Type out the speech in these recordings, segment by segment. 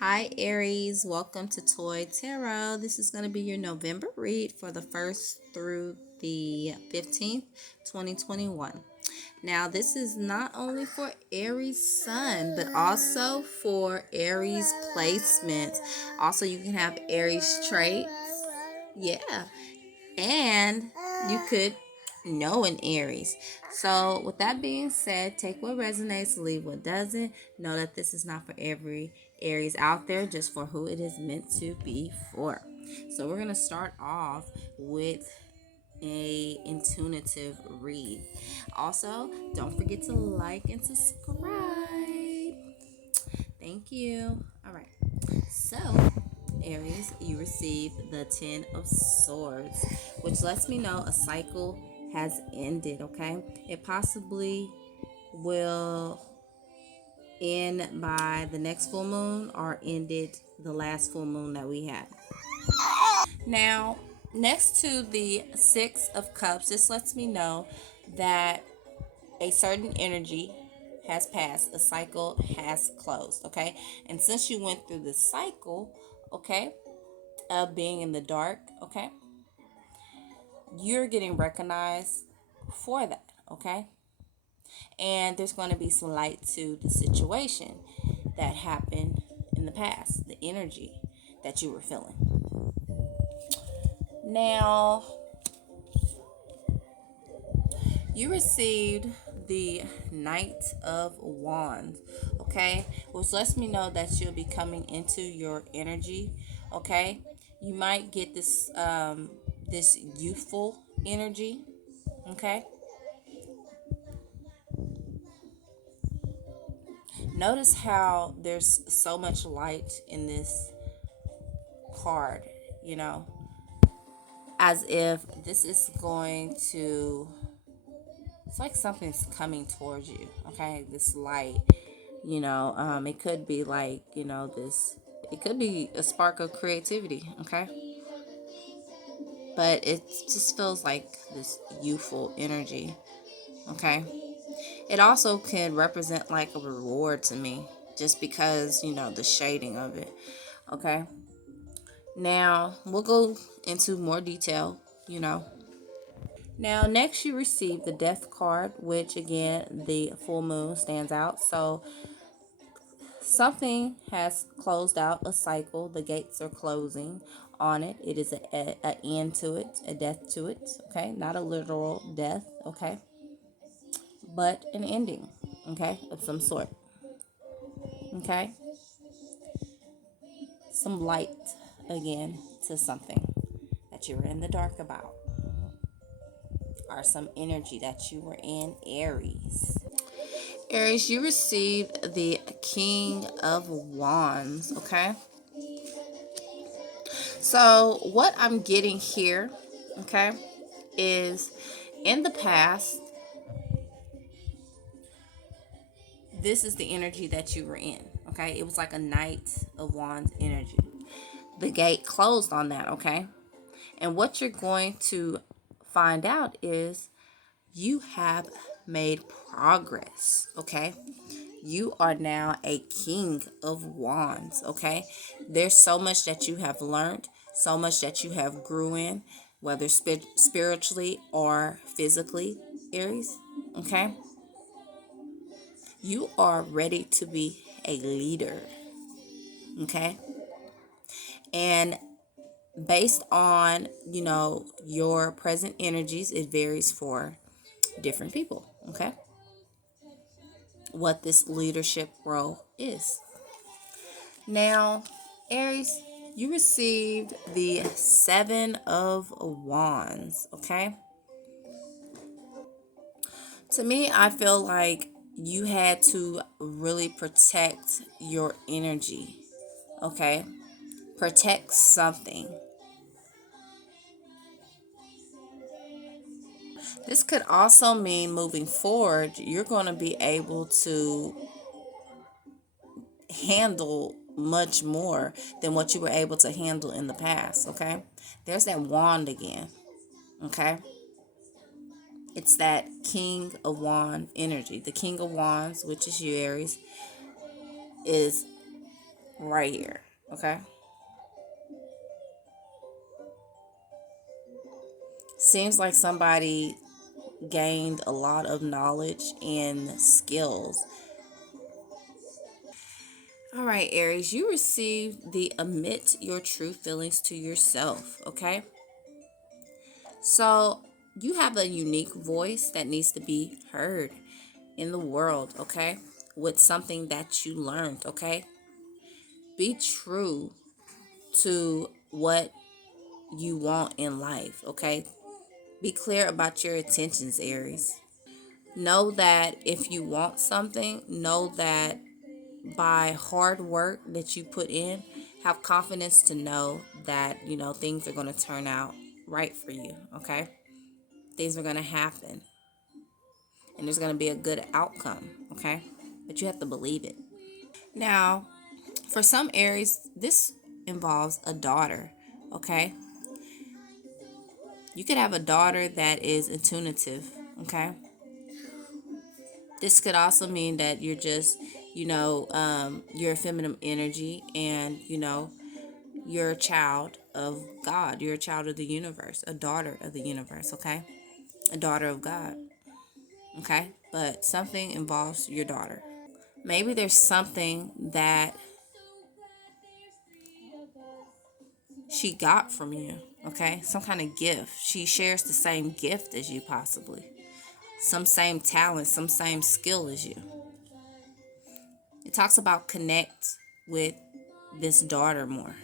Hi, Aries. Welcome to Toy Tarot. This is going to be your November read for the 1st through the 15th, 2021. Now, this is not only for Aries Sun, but also for Aries placements. Also, you can have Aries traits. Yeah. And you could know an Aries. So, with that being said, take what resonates, leave what doesn't. Know that this is not for every Aries out there, just for who it is meant to be for. So, we're going to start off with a intuitive read. Also, don't forget to like and subscribe. Thank you. All right. So, Aries, you receive the Ten of Swords, which lets me know a cycle has ended, okay? It possibly will end by the next full moon or ended the last full moon that we had. Now, next to the Six of Cups, this lets me know that a certain energy has passed, a cycle has closed, okay? And since you went through the cycle, okay, of being in the dark, okay, you're getting recognized for that, okay? And there's going to be some light to the situation that happened in the past, the energy that you were feeling. Now, you received the Knight of Wands, okay, which lets me know that you'll be coming into your energy, okay. You might get this youthful energy, okay. Notice how there's so much light in this card, you know, as if this is going to, it's like something's coming towards you, okay? This light, it could be like, it could be a spark of creativity, okay? But it just feels like this youthful energy, okay? It also can represent like a reward to me just because, the shading of it, okay? Now, we'll go into more detail, you know. Now, next you receive the death card, which again, the full moon stands out. So, something has closed out a cycle. The gates are closing on it. It is a end to it, a death to it, okay? Not a literal death, okay? But an ending, okay, of some sort, okay? Some light again to something that you were in the dark about, or some energy that you were in, Aries. Aries, you received the King of Wands, okay? So, what I'm getting here, okay, is in the past, this is the energy that you were in, okay? It was like a Knight of Wands energy. The gate closed on that, okay? And what you're going to find out is you have made progress, okay? You are now a King of Wands, okay? There's so much that you have learned, so much that you have grew in, whether spiritually or physically, Aries, okay? You are ready to be a leader, okay? And based on, your present energies, it varies for different people, okay? What this leadership role is. Now, Aries, you received the Seven of Wands, okay? To me, I feel like you had to really protect your energy, okay? Protect something. This could also mean moving forward, you're going to be able to handle much more than what you were able to handle in the past, okay? There's that wand again, okay? It's that King of Wands energy. The King of Wands, which is you, Aries, is right here. Okay. Seems like somebody gained a lot of knowledge and skills. All right, Aries, you receive the admit your true feelings to yourself, okay? So you have a unique voice that needs to be heard in the world, okay? With something that you learned, okay? Be true to what you want in life, okay? Be clear about your intentions, Aries. Know that if you want something, know that by hard work that you put in, have confidence to know that, things are going to turn out right for you, okay? Things are going to happen and there's going to be a good outcome, okay? But you have to believe it. Now, for some Aries, this involves a daughter, okay? You could have a daughter that is intuitive, okay? This could also mean that you're just, you're a feminine energy and, you're a child of God. You're a child of the universe, a daughter of the universe, okay? A daughter of God, okay? But something involves your daughter. Maybe there's something that she got from you, okay? Some kind of gift. She shares the same gift as you, possibly. Some same talent, some same skill as you. It talks about connect with this daughter more.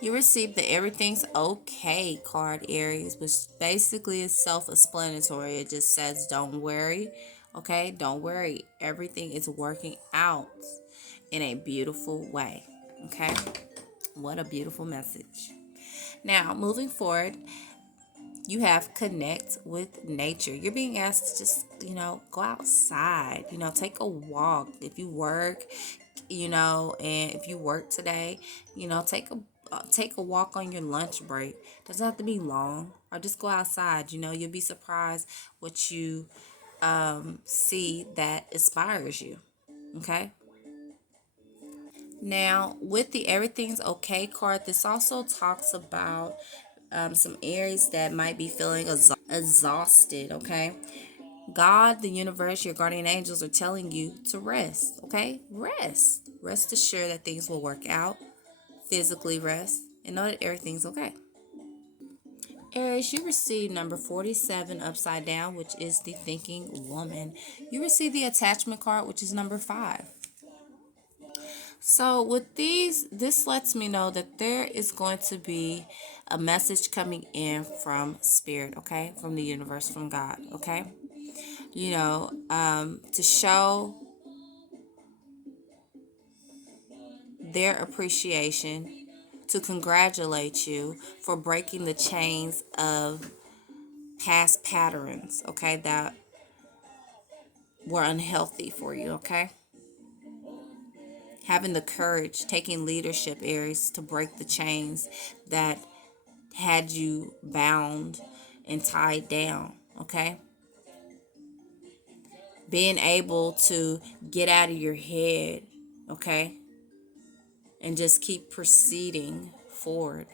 You received the Everything's Okay card, Aries, which basically is self explanatory. It just says, don't worry. Okay, don't worry. Everything is working out in a beautiful way. Okay, what a beautiful message. Now, moving forward, you have connect with nature. You're being asked to just, go outside, take a walk. If you work, and if you work today, take a walk on your lunch break. Doesn't have to be long, or just go outside. You'll be surprised what you see that inspires you. Okay. Now, with the Everything's Okay card, this also talks about some areas that might be feeling exhausted. Okay. God, the universe, your guardian angels are telling you to rest. Okay. Rest. Rest assured that things will work out. Physically rest and know that everything's okay. Aries, you receive number 47 upside down, which is the thinking woman. You receive the attachment card, which is number 5. So with these, this lets me know that there is going to be a message coming in from spirit, okay? From the universe, from God, okay? To show their appreciation, to congratulate you for breaking the chains of past patterns, okay, that were unhealthy for you, okay? Having the courage, taking leadership, Aries, to break the chains that had you bound and tied down, okay? Being able to get out of your head, okay? And just keep proceeding forward.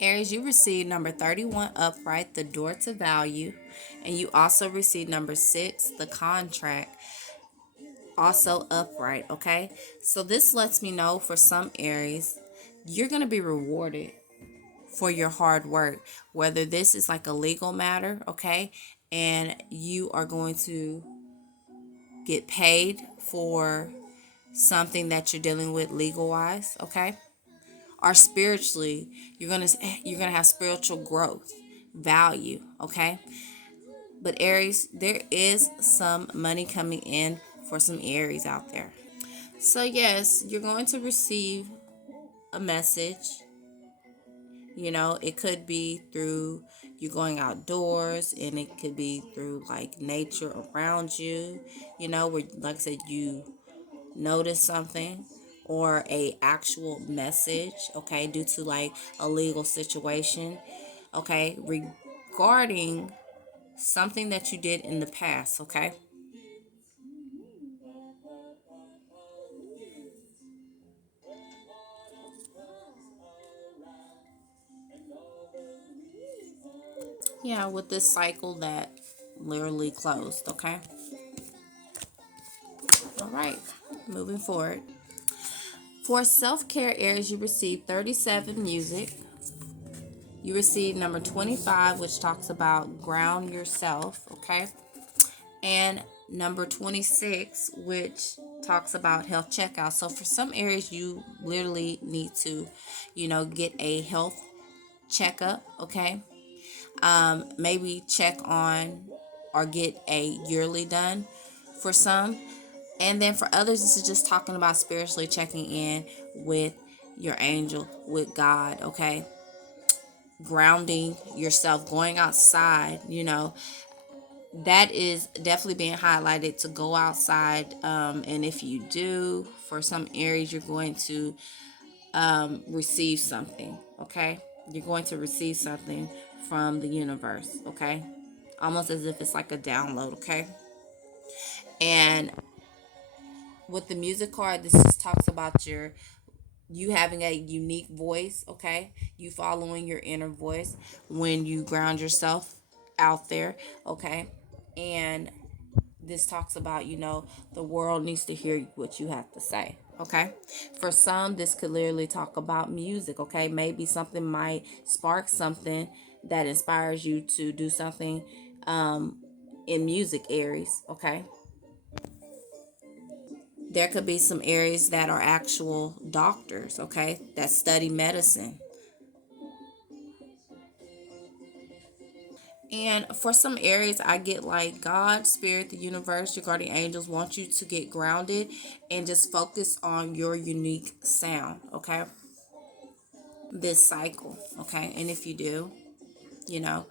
Aries, you receive number 31 upright, the door to value, and you also receive number 6, the contract, also upright, okay? So this lets me know for some Aries, you're going to be rewarded for your hard work, whether this is like a legal matter, okay? And you are going to get paid for something that you're dealing with legal wise, okay? Or spiritually, you're going to have spiritual growth, value, okay? But Aries, there is some money coming in for some Aries out there. So yes, you're going to receive a message. It could be through you going outdoors, and it could be through like nature around you, where, like I said, you notice something, or a actual message, okay, due to like a legal situation, okay, regarding something that you did in the past, okay? Yeah, with this cycle that literally closed, okay? All right, moving forward. For self-care areas, you receive 37 music. You receive number 25, which talks about ground yourself, okay? And number 26, which talks about health checkout. So for some areas, you literally need to, get a health checkup, okay? Maybe check on or get a yearly done for some. And then for others, this is just talking about spiritually checking in with your angel, with God, okay? Grounding yourself, going outside, that is definitely being highlighted to go outside. And if you do, for some areas, you're going to receive something, okay? You're going to receive something from the universe, okay? Almost as if it's like a download, okay? And with the music card, this just talks about you having a unique voice, okay? You following your inner voice when you ground yourself out there, okay? And this talks about, the world needs to hear what you have to say, okay? For some, this could literally talk about music, okay? Maybe something might spark something that inspires you to do something in music areas, okay? There could be some areas that are actual doctors, okay, that study medicine. And for some areas, I get like God, Spirit, the universe, your guardian angels want you to get grounded and just focus on your unique sound, okay? This cycle, okay? And if you do, you know,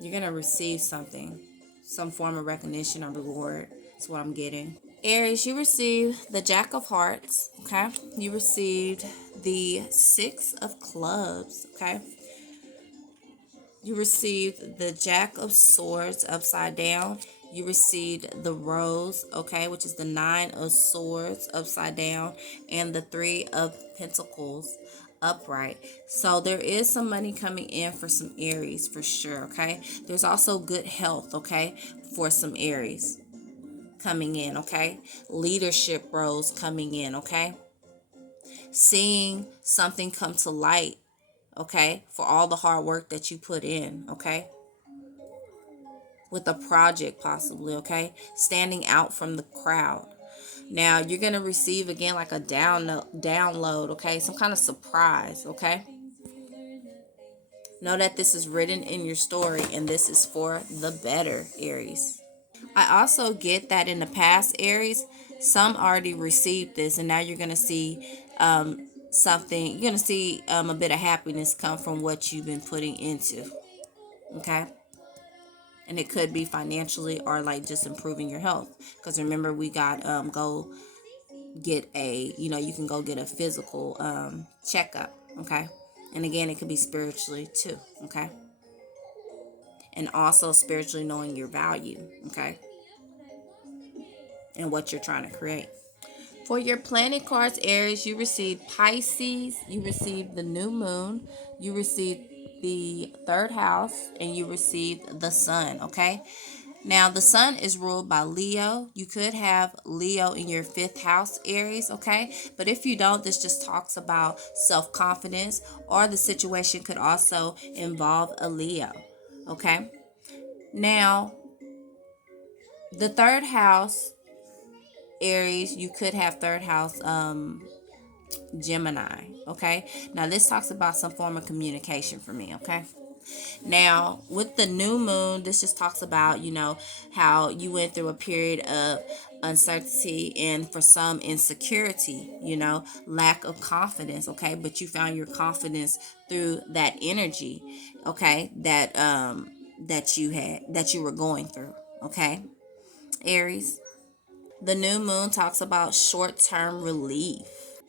you're going to receive something, some form of recognition or reward. That's what I'm getting. Aries, you received the Jack of Hearts, okay? You received the Six of Clubs, okay? You received the Jack of Swords upside down. You received the Rose, okay, which is the Nine of Swords upside down, and the Three of Pentacles upright. So there is some money coming in for some Aries for sure, okay? There's also good health, okay, for some Aries coming in, okay? Leadership roles coming in, okay? Seeing something come to light, okay, for all the hard work that you put in, okay? With a project possibly, okay? Standing out from the crowd. Now, you're going to receive again like a download, okay? Some kind of surprise, okay? Know that this is written in your story and this is for the better, Aries. I also get that in the past, Aries, some already received this, and now you're going to see something, you're going to see a bit of happiness come from what you've been putting into, okay? And it could be financially or like just improving your health. Because remember, we got go get you can go get a physical checkup, okay? And again, it could be spiritually too, okay? And also spiritually knowing your value, okay? And what you're trying to create. For your planet cards, Aries, you receive Pisces, you receive the new moon, you receive the third house, and you receive the sun, okay? Now, the sun is ruled by Leo. You could have Leo in your fifth house, Aries, okay? But if you don't, this just talks about self-confidence, or the situation could also involve a Leo, okay? Now, the third house, Aries, you could have third house Gemini, okay? Now this talks about some form of communication for me, okay? Now with the new moon, this just talks about, how you went through a period of uncertainty and for some insecurity, lack of confidence, okay? But you found your confidence through that energy, okay? That you were going through, okay? Aries. The new moon talks about short-term relief.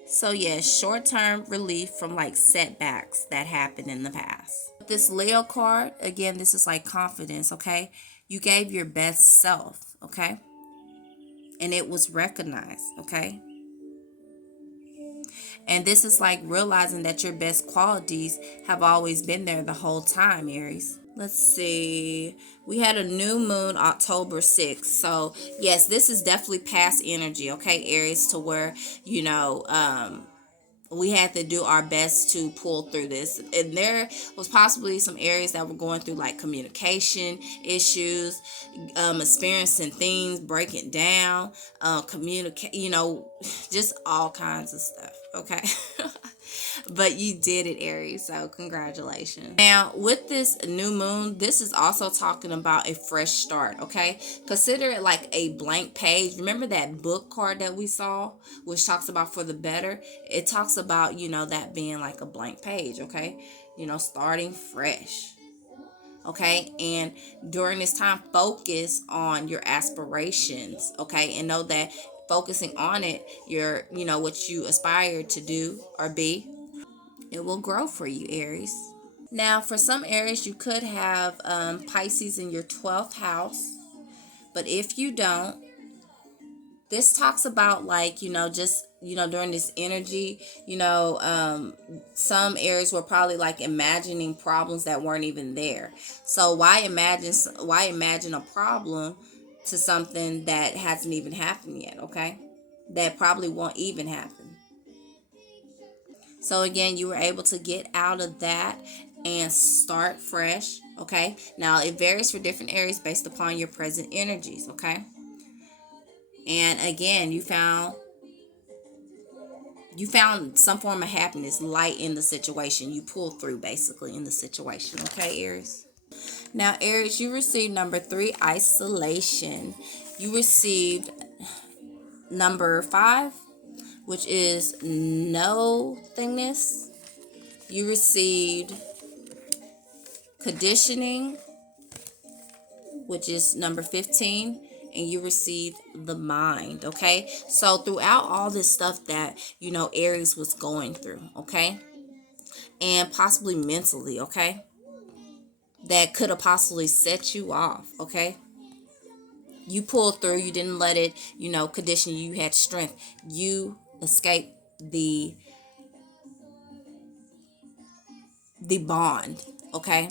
So yes, short-term relief from like setbacks that happened in the past. This Leo card, again, this is like confidence, okay? You gave your best self, okay? And it was recognized, okay? And this is like realizing that your best qualities have always been there the whole time, Aries. Let's see. We had a new moon October 6th. So, yes, this is definitely past energy, okay, Aries, to where, you know, we had to do our best to pull through this. And there was possibly some areas that were going through like communication issues, experiencing things breaking down, communicate, just all kinds of stuff. Okay. But you did it, Aries, so congratulations. Now, with this new moon, this is also talking about a fresh start, okay? Consider it like a blank page. Remember that book card that we saw, which talks about for the better? It talks about, that being like a blank page, okay? Starting fresh. Okay, and during this time, focus on your aspirations, okay, and know that focusing on it, what you aspire to do or be, it will grow for you, Aries. Now, for some Aries, you could have Pisces in your 12th house. But if you don't, this talks about like, just, during this energy, some Aries were probably like imagining problems that weren't even there. So why imagine a problem to something that hasn't even happened yet, okay? That probably won't even happen. So again, you were able to get out of that and start fresh. Okay. Now it varies for different areas based upon your present energies. Okay. And again, you found some form of happiness, light in the situation. You pulled through basically in the situation. Okay, Aries. Now, Aries, you received number 3, isolation. You received number 5, which is no thingness. You received conditioning, which is number 15, and you received the mind. Okay, so throughout all this stuff that Aries was going through, okay, and possibly mentally, okay, that could have possibly set you off, okay, you pulled through. You didn't let it condition you. You had strength. You escaped the bond, okay,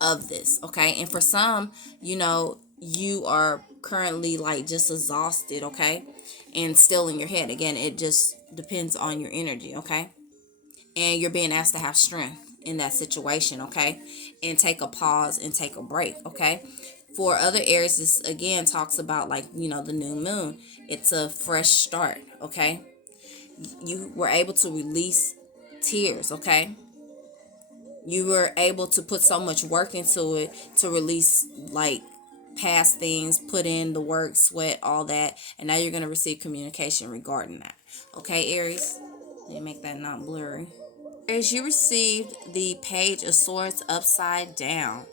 of this, okay? And for some, you are currently like just exhausted, okay? And still in your head. Again, it just depends on your energy, okay? And you're being asked to have strength in that situation, okay? And take a pause and take a break, okay? For other areas, this again talks about like, the new moon. It's a fresh start, okay? You were able to release tears, okay? You were able to put so much work into it to release like past things, put in the work, sweat, all that, and now you're going to receive communication regarding that. Okay, Aries? Let me make that not blurry. Aries, you received the Page of Swords upside down.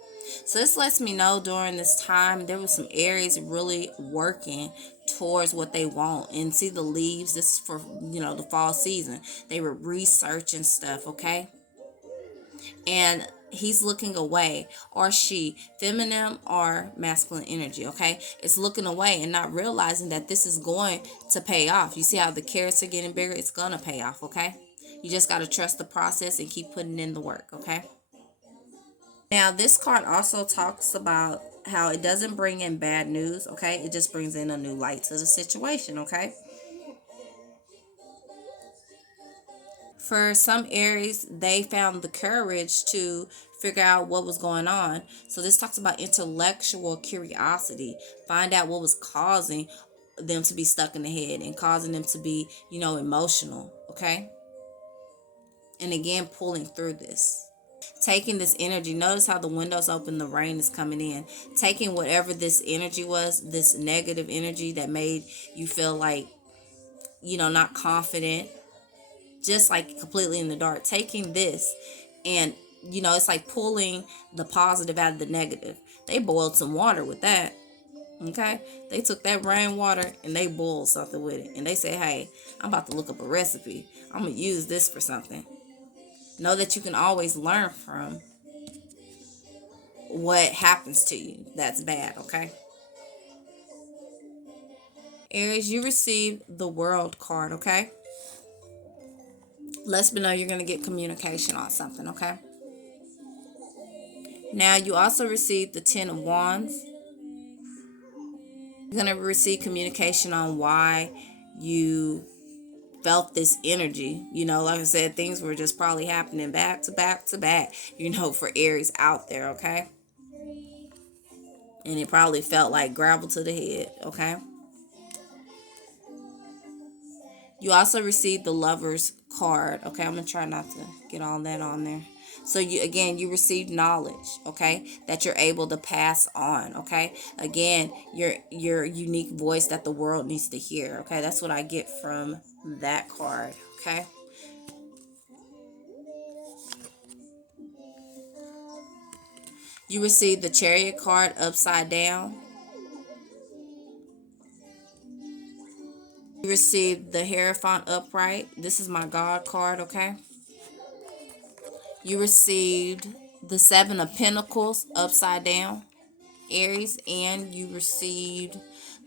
So this lets me know during this time there was some Aries really working towards what they want. And see the leaves, this is for the fall season. They were researching stuff, okay? And he's looking away, or she, feminine or masculine energy, okay, it's looking away and not realizing that this is going to pay off. You see how the carrots are getting bigger? It's gonna pay off, okay? You just got to trust the process and keep putting in the work, okay? Now this card also talks about how it doesn't bring in bad news, okay? It just brings in a new light to the situation, okay? For some Aries, they found the courage to figure out what was going on. So this talks about intellectual curiosity. Find out what was causing them to be stuck in the head and causing them to be, emotional. Okay. And again, pulling through this. Taking this energy. Notice how the windows open, the rain is coming in. Taking whatever this energy was, this negative energy that made you feel like, not confident, just like completely in the dark, taking this and it's like pulling the positive out of the negative. They boiled some water with that, okay? They took that rainwater and they boiled something with it, and they said, hey, I'm about to look up a recipe, I'm gonna use this for something. Know that you can always learn from what happens to you that's bad, okay? Aries, you received the World card, okay? Let's know you're gonna get communication on something, okay? Now you also receive the Ten of Wands. You're going to receive communication on why you felt this energy. Like I said, things were just probably happening back to back to back, for Aries out there, okay? And it probably felt like gravel to the head, okay? You also received the Lover's card, okay? I'm going to try not to get all that on there. So you received knowledge, okay, that you're able to pass on, okay? Again, your unique voice that the world needs to hear, okay? That's what I get from that card, okay? You received the Chariot card upside down. You received the Hierophant upright. This is my God card, okay? You received the Seven of Pentacles upside down, Aries, and you received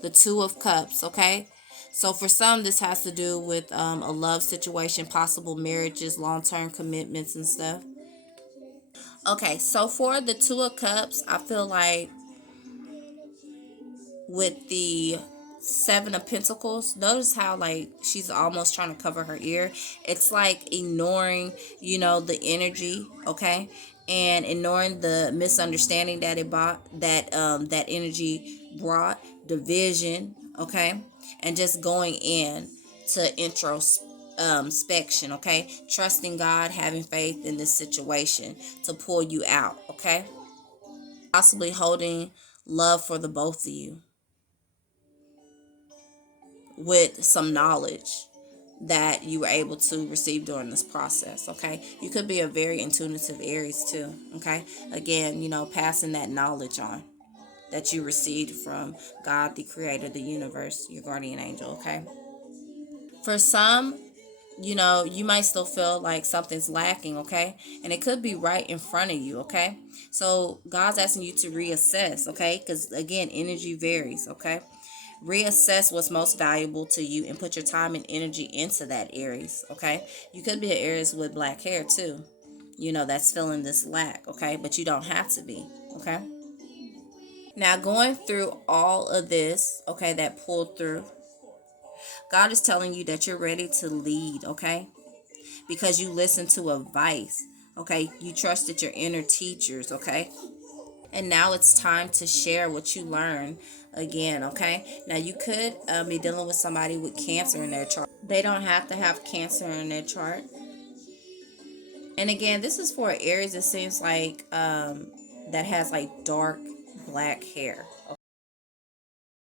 the Two of Cups, okay? So for some, this has to do with a love situation, possible marriages, long-term commitments and stuff. Okay, so for the Two of Cups, I feel like with the Seven of Pentacles, notice how like she's almost trying to cover her ear. It's like ignoring, the energy, okay, and ignoring the misunderstanding that it brought, that energy brought, division, okay, and just going in to introspection, okay, trusting God, having faith in this situation to pull you out, okay, possibly holding love for the both of you with some knowledge that you were able to receive during this process, okay? You could be a very intuitive Aries too, okay? Again, passing that knowledge on that you received from God, the creator, the universe, your guardian angel, okay? For some, you might still feel like something's lacking, okay? And it could be right in front of you, okay? So God's asking you to reassess, okay? Because again, energy varies, okay? Reassess what's most valuable to you and put your time and energy into that, Aries, okay? You could be an Aries with black hair too, that's feeling this lack, okay? But you don't have to be, okay? Now, going through all of this, okay, that pulled through, God is telling you that you're ready to lead, okay? Because you listen to advice, okay? You trusted your inner teachers, okay? And now it's time to share what you learn again, okay? Now you could be dealing with somebody with cancer in their chart. They don't have to have cancer in their chart. And again, this is for Aries. It seems like that has like dark black hair.